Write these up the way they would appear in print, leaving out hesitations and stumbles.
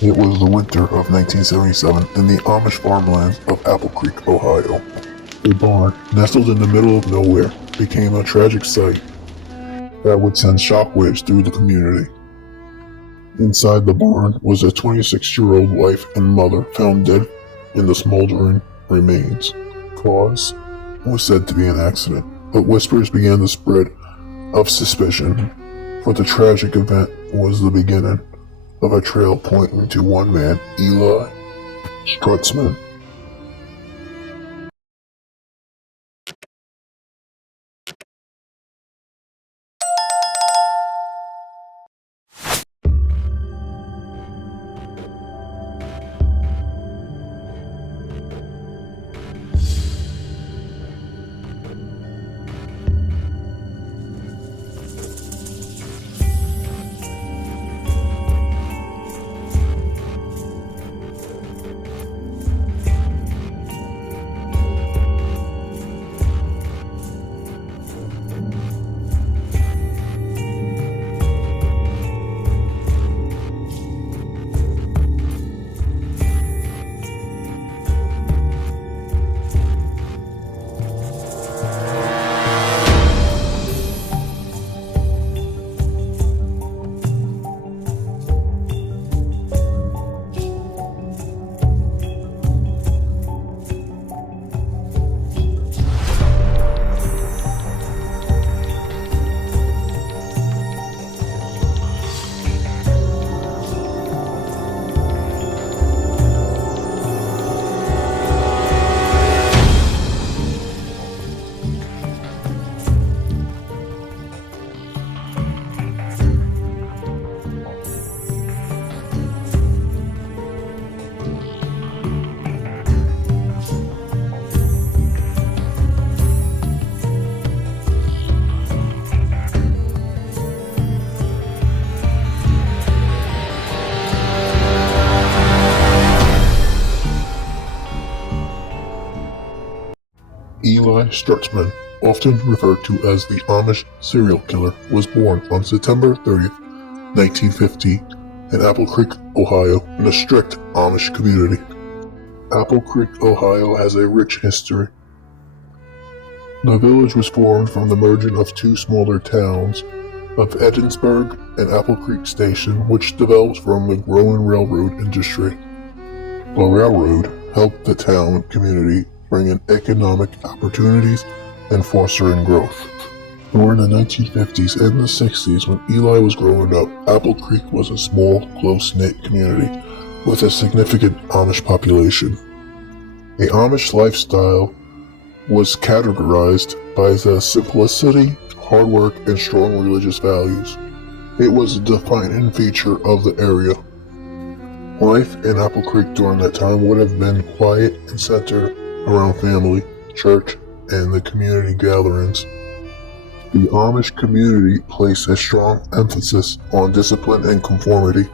It was the winter of 1977 in the Amish farmlands of Apple Creek, Ohio. A barn, nestled in the middle of nowhere, became a tragic sight that would send shockwaves through the community. Inside the barn was a 26-year-old wife and mother found dead in the smoldering remains. Cause was said to be an accident, but whispers began to spread of suspicion, for the tragic event was the beginning of a trail pointing to one man, Eli Stutzman. Eli Stutzman, often referred to as the Amish serial killer, was born on September 30th, 1950, in Apple Creek, Ohio, in a strict Amish community. Apple Creek, Ohio has a rich history. The village was formed from the merging of two smaller towns of Edensburg and Apple Creek Station, which developed from the growing railroad industry. The railroad helped the town community bring in economic opportunities and fostering growth. During the 1950s and the 60s, when Eli was growing up, Apple Creek was a small, close-knit community with a significant Amish population. The Amish lifestyle was categorized by the simplicity, hard work, and strong religious values. It was a defining feature of the area. Life in Apple Creek during that time would have been quiet and centered around family, church, and the community gatherings. The Amish community placed a strong emphasis on discipline and conformity,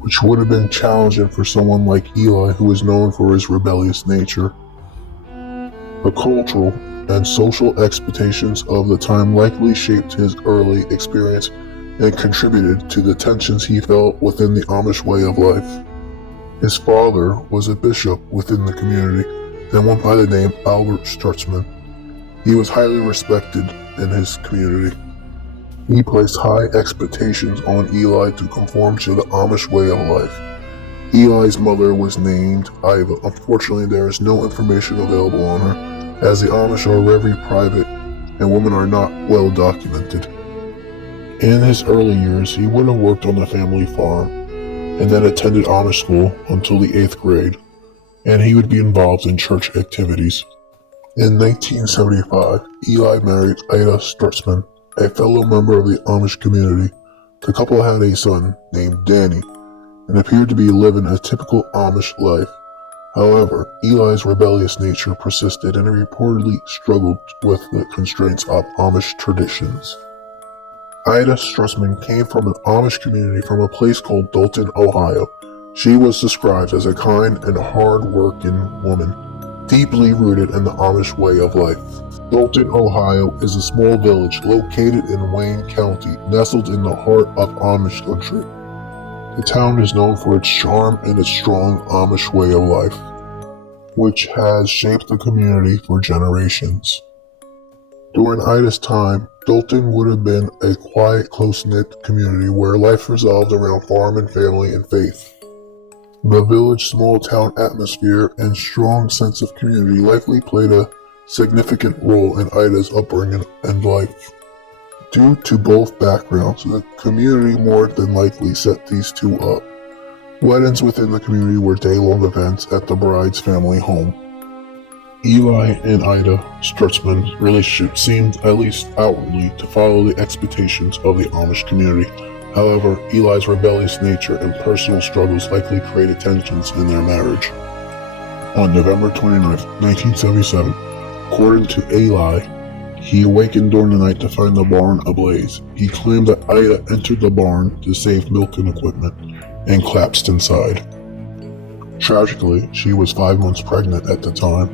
which would have been challenging for someone like Eli, who is known for his rebellious nature. The cultural and social expectations of the time likely shaped his early experience and contributed to the tensions he felt within the Amish way of life. His father was a bishop within the community and went by the name Albert Stutzman. He was highly respected in his community. He placed high expectations on Eli to conform to the Amish way of life. Eli's mother was named Iva. Unfortunately, there is no information available on her, as the Amish are very private and women are not well documented. In his early years, he would have worked on the family farm and then attended Amish school until the 8th grade, and he would be involved in church activities. In 1975, Eli married Ida Stutzman, a fellow member of the Amish community. The couple had a son named Danny and appeared to be living a typical Amish life. However, Eli's rebellious nature persisted and he reportedly struggled with the constraints of Amish traditions. Ida Stutzman came from an Amish community from a place called Dalton, Ohio. She was described as a kind and hard-working woman, deeply rooted in the Amish way of life. Dalton, Ohio is a small village located in Wayne County, nestled in the heart of Amish country. The town is known for its charm and its strong Amish way of life, which has shaped the community for generations. During Ida's time, Dalton would have been a quiet, close-knit community where life revolved around farm and family and faith. The village small-town atmosphere and strong sense of community likely played a significant role in Ida's upbringing and life. Due to both backgrounds, the community more than likely set these two up. Weddings within the community were day-long events at the bride's family home. Eli and Ida Stutzman's relationship seemed, at least outwardly, to follow the expectations of the Amish community. However, Eli's rebellious nature and personal struggles likely created tensions in their marriage. On November 29, 1977, according to Eli, he awakened during the night to find the barn ablaze. He claimed that Ida entered the barn to save milk and equipment and collapsed inside. Tragically, she was 5 months pregnant at the time.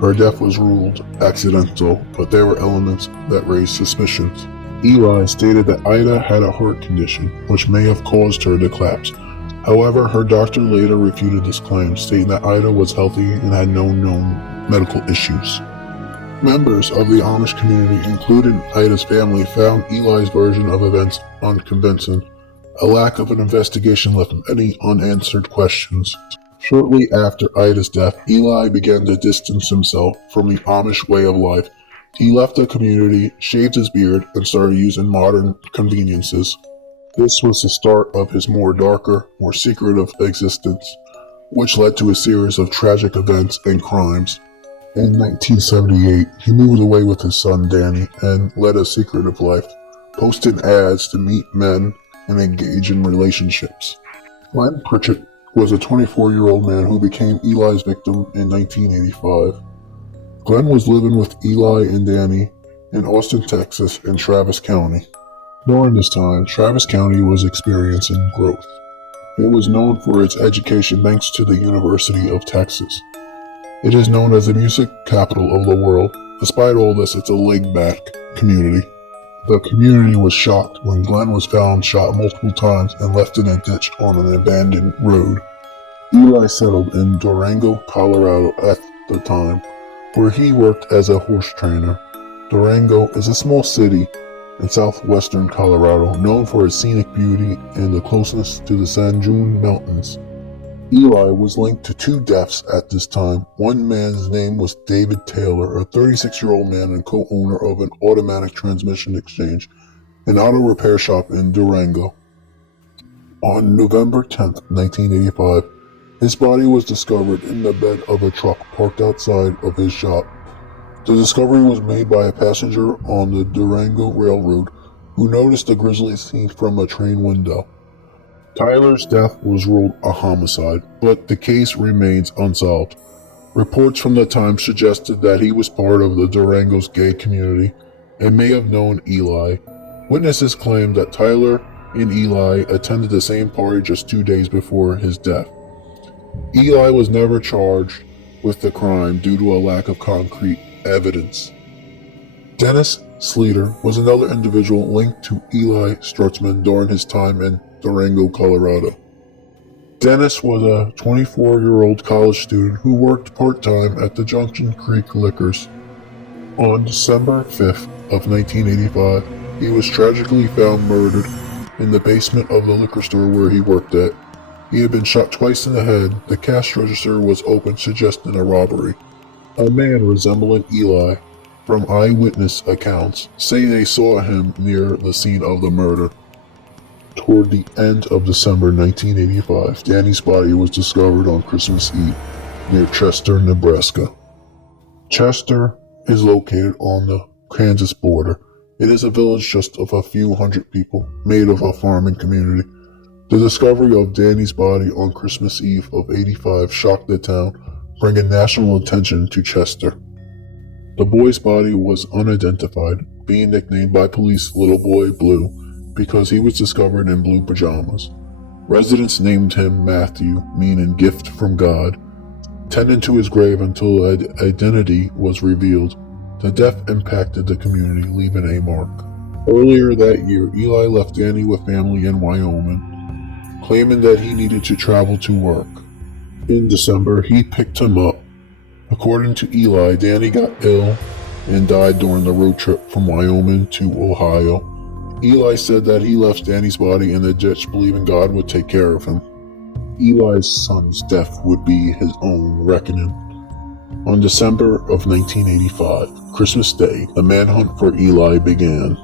Her death was ruled accidental, but there were elements that raised suspicions. Eli stated that Ida had a heart condition, which may have caused her to collapse. However, her doctor later refuted this claim, stating that Ida was healthy and had no known medical issues. Members of the Amish community, including Ida's family, found Eli's version of events unconvincing. A lack of an investigation left many unanswered questions. Shortly after Ida's death, Eli began to distance himself from the Amish way of life. He left the community, shaved his beard, and started using modern conveniences. This was the start of his more darker, more secretive existence, which led to a series of tragic events and crimes. In 1978, he moved away with his son Danny and led a secretive life, posting ads to meet men and engage in relationships. Glenn Pritchett was a 24-year-old man who became Eli's victim in 1985. Glenn was living with Eli and Danny in Austin, Texas, and Travis County. During this time, Travis County was experiencing growth. It was known for its education thanks to the University of Texas. It is known as the music capital of the world. Despite all this, it's a laid-back community. The community was shocked when Glenn was found shot multiple times and left in a ditch on an abandoned road. Eli settled in Durango, Colorado at the time, where he worked as a horse trainer. Durango is a small city in southwestern Colorado, known for its scenic beauty and the closeness to the San Juan Mountains. Eli was linked to 2 deaths at this time. One man's name was David Taylor, a 36-year-old man and co-owner of an automatic transmission exchange, an auto repair shop in Durango. On November 10, 1985, his body was discovered in the bed of a truck parked outside of his shop. The discovery was made by a passenger on the Durango Railroad who noticed a grisly scene from a train window. Tyler's death was ruled a homicide, but the case remains unsolved. Reports from the time suggested that he was part of the Durango's gay community and may have known Eli. Witnesses claimed that Tyler and Eli attended the same party just 2 days before his death. Eli was never charged with the crime due to a lack of concrete evidence. Dennis Sleater was another individual linked to Eli Stutzman during his time in Durango, Colorado. Dennis was a 24-year-old college student who worked part-time at the Junction Creek Liquors. On December 5th of 1985, he was tragically found murdered in the basement of the liquor store where he worked at. He had been shot twice in the head. The cash register was open, suggesting a robbery. A man resembling Eli, from eyewitness accounts, say they saw him near the scene of the murder. Toward the end of December 1985, Danny's body was discovered on Christmas Eve near Chester, Nebraska. Chester is located on the Kansas border. It is a village just of a few hundred people, made of a farming community. The discovery of Danny's body on Christmas Eve of '85 shocked the town, bringing national attention to Chester. The boy's body was unidentified, being nicknamed by police Little Boy Blue because he was discovered in blue pajamas. Residents named him Matthew, meaning gift from God, tending to his grave until identity was revealed. The death impacted the community, leaving a mark. Earlier that year, Eli left Danny with family in Wyoming. claiming that he needed to travel to work. In December, he picked him up. According to Eli, Danny got ill and died during the road trip from Wyoming to Ohio. Eli said that he left Danny's body in the ditch believing God would take care of him. Eli's son's death would be his own reckoning. On December of 1985, Christmas Day, the manhunt for Eli began.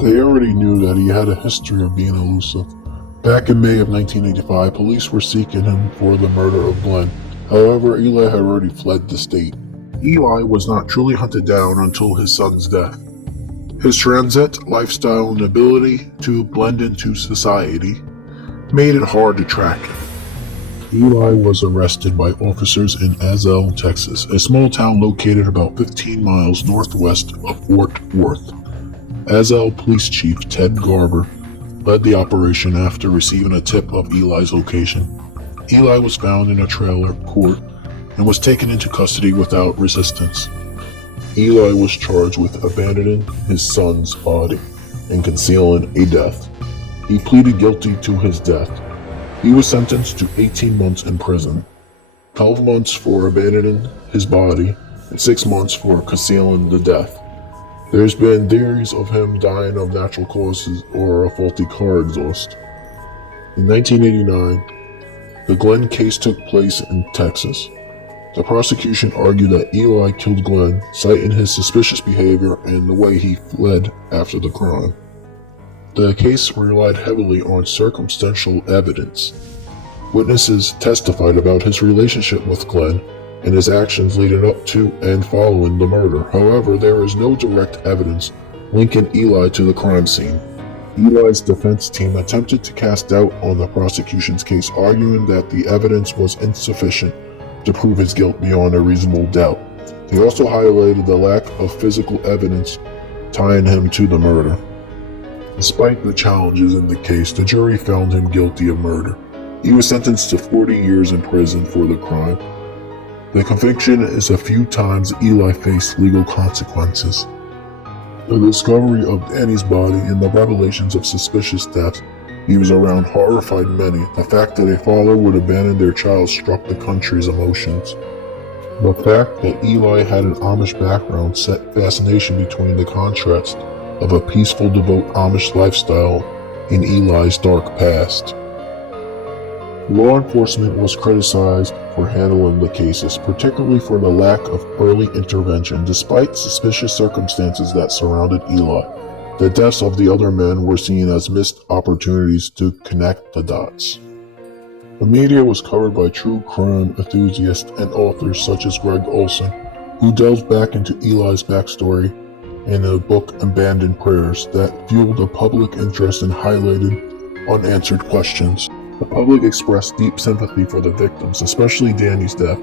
They already knew that he had a history of being elusive. Back in May of 1985, police were seeking him for the murder of Glenn. However, Eli had already fled the state. Eli was not truly hunted down until his son's death. His transient lifestyle and ability to blend into society made it hard to track him. Eli was arrested by officers in Azle, Texas, a small town located about 15 miles northwest of Fort Worth. Azle Police Chief Ted Garber led the operation after receiving a tip of Eli's location. Eli was found in a trailer court and was taken into custody without resistance. Eli was charged with abandoning his son's body and concealing a death. He pleaded guilty to his death. He was sentenced to 18 months in prison, 12 months for abandoning his body, and 6 months for concealing the death. There's been theories of him dying of natural causes or a faulty car exhaust. In 1989, the Glenn case took place in Texas. The prosecution argued that Eli killed Glenn, citing his suspicious behavior and the way he fled after the crime. The case relied heavily on circumstantial evidence. Witnesses testified about his relationship with Glenn and his actions leading up to and following the murder. However, there is no direct evidence linking Eli to the crime scene. Eli's defense team attempted to cast doubt on the prosecution's case, arguing that the evidence was insufficient to prove his guilt beyond a reasonable doubt. They also highlighted the lack of physical evidence tying him to the murder. Despite the challenges in the case, the jury found him guilty of murder. He was sentenced to 40 years in prison for the crime. The conviction is a few times Eli faced legal consequences. The discovery of Danny's body and the revelations of suspicious deaths he was around horrified many. The fact that a father would abandon their child struck the country's emotions. The fact that Eli had an Amish background set fascination between the contrast of a peaceful, devout Amish lifestyle and Eli's dark past. Law enforcement was criticized for handling the cases, particularly for the lack of early intervention. Despite suspicious circumstances that surrounded Eli, the deaths of the other men were seen as missed opportunities to connect the dots. The media was covered by true crime enthusiasts and authors such as Greg Olson, who delved back into Eli's backstory in the book Abandoned Prayers that fueled the public interest and highlighted unanswered questions. The public expressed deep sympathy for the victims, especially Danny's death.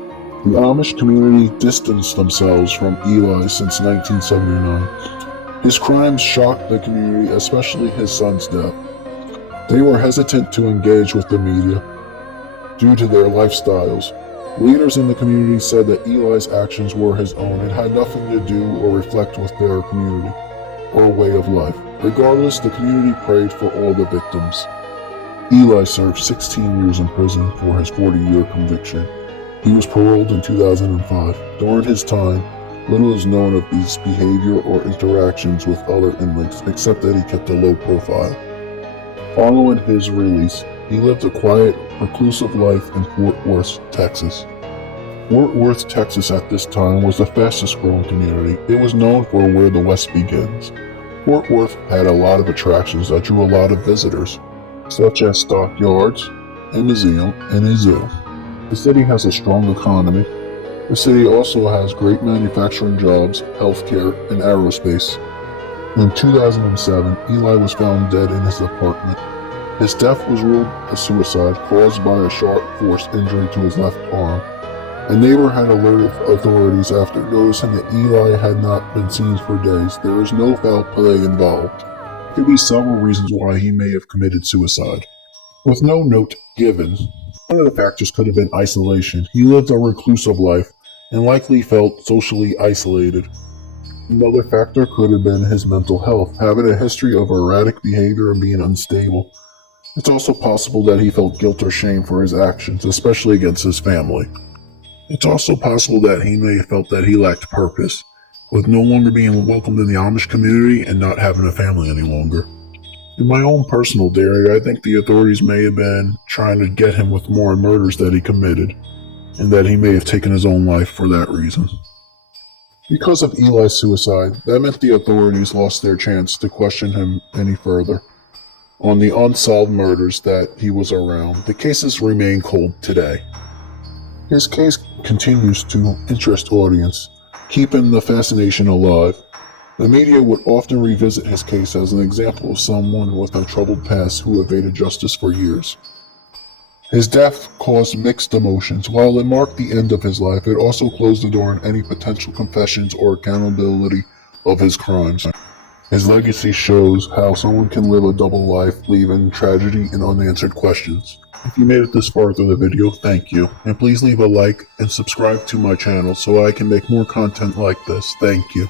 The Amish community distanced themselves from Eli since 1979. His crimes shocked the community, especially his son's death. They were hesitant to engage with the media due to their lifestyles. Leaders in the community said that Eli's actions were his own and had nothing to do or reflect with their community or way of life. Regardless, the community prayed for all the victims. Eli served 16 years in prison for his 40-year conviction. He was paroled in 2005. During his time, little is known of his behavior or interactions with other inmates, except that he kept a low profile. Following his release, he lived a quiet, reclusive life in Fort Worth, Texas. Fort Worth, Texas at this time was the fastest growing community. It was known for where the West begins. Fort Worth had a lot of attractions that drew a lot of visitors, such as stockyards, a museum, and a zoo. The city has a strong economy. The city also has great manufacturing jobs, healthcare, and aerospace. In 2007, Eli was found dead in his apartment. His death was ruled a suicide caused by a sharp force injury to his left arm. A neighbor had alerted authorities after noticing that Eli had not been seen for days. There is no foul play involved. There could be several reasons why he may have committed suicide, with no note given. One of the factors could have been isolation. He lived a reclusive life and likely felt socially isolated. Another factor could have been his mental health, having a history of erratic behavior and being unstable. It's also possible that he felt guilt or shame for his actions, especially against his family. It's also possible that he may have felt that he lacked purpose, with no longer being welcomed in the Amish community and not having a family any longer. In my own personal theory, I think the authorities may have been trying to get him with more murders that he committed, and that he may have taken his own life for that reason. Because of Eli's suicide, that meant the authorities lost their chance to question him any further. On the unsolved murders that he was around, the cases remain cold today. His case continues to interest audience, keeping the fascination alive. The media would often revisit his case as an example of someone with a troubled past who evaded justice for years. His death caused mixed emotions. While it marked the end of his life, it also closed the door on any potential confessions or accountability of his crimes. His legacy shows how someone can live a double life, leaving tragedy and unanswered questions. If you made it this far through the video, thank you. And please leave a like and subscribe to my channel so I can make more content like this. Thank you.